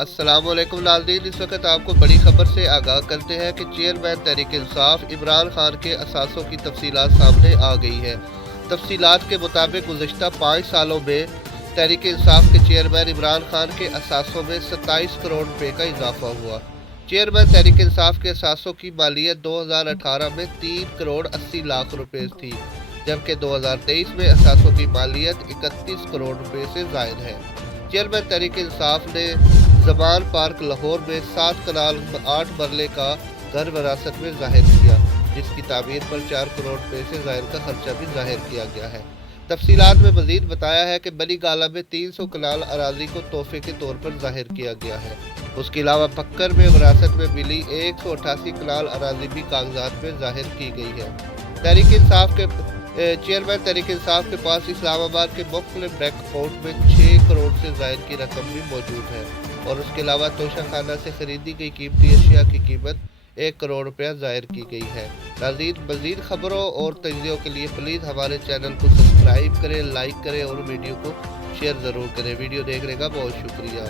अस्सलाम वालेकुम नाज़रीन, इस वक्त आपको बड़ी खबर से आगाह करते हैं कि चेयरमैन तहरीक इंसाफ इमरान खान के असासों की तफसीलात सामने आ गई है। तफसीलात के मुताबिक गुज़श्ता 5 सालों में तहरीक इंसाफ के चेयरमैन इमरान खान के असासों में 27 करोड़ रुपए का इजाफा हुआ। चेयरमैन तहरीक इंसाफ के असासों की मालियत 2018 में 3 करोड़ 80 लाख रुपए थी, जबकि 2023 में असासों की मालियत 31 करोड़ रुपए से ज़ायद है। चेयरमैन तहरीक इंसाफ ने ज़मान पार्क लाहौर में 7 कनाल 8 मरले का घर विरासत में ज़ाहिर किया, जिसकी तामीर पर 4 करोड़ रुपए से ज़ाहिर का खर्चा भी ज़ाहिर किया गया है। तफसीलात में मज़ीद बताया है कि बनी गाला में 300 कनाल अराजी को तोहफे के तौर पर ज़ाहिर किया गया है। उसके अलावा पक्कर में विरासत में मिली 188 कनाल अराजी भी कागजात में ज़ाहिर की गई है। तहरीक इंसाफ के चेयरमैन तहरीक इंसाफ के पास इस्लामाबाद के मुख्तलिफ बैंक अकाउंट में 6 करोड़ से ज़ायद की रकम भी मौजूद है और उसके अलावा तोशा खाना से खरीदी गई कीमती अशिया की कीमत 1 करोड़ रुपया ज़ाहिर की गई है। नाज़रीन, मज़ीद खबरों और तजज़ियों के लिए प्लीज़ हमारे चैनल को सब्सक्राइब करें, लाइक करें और वीडियो को शेयर ज़रूर करें। वीडियो देखने का बहुत शुक्रिया।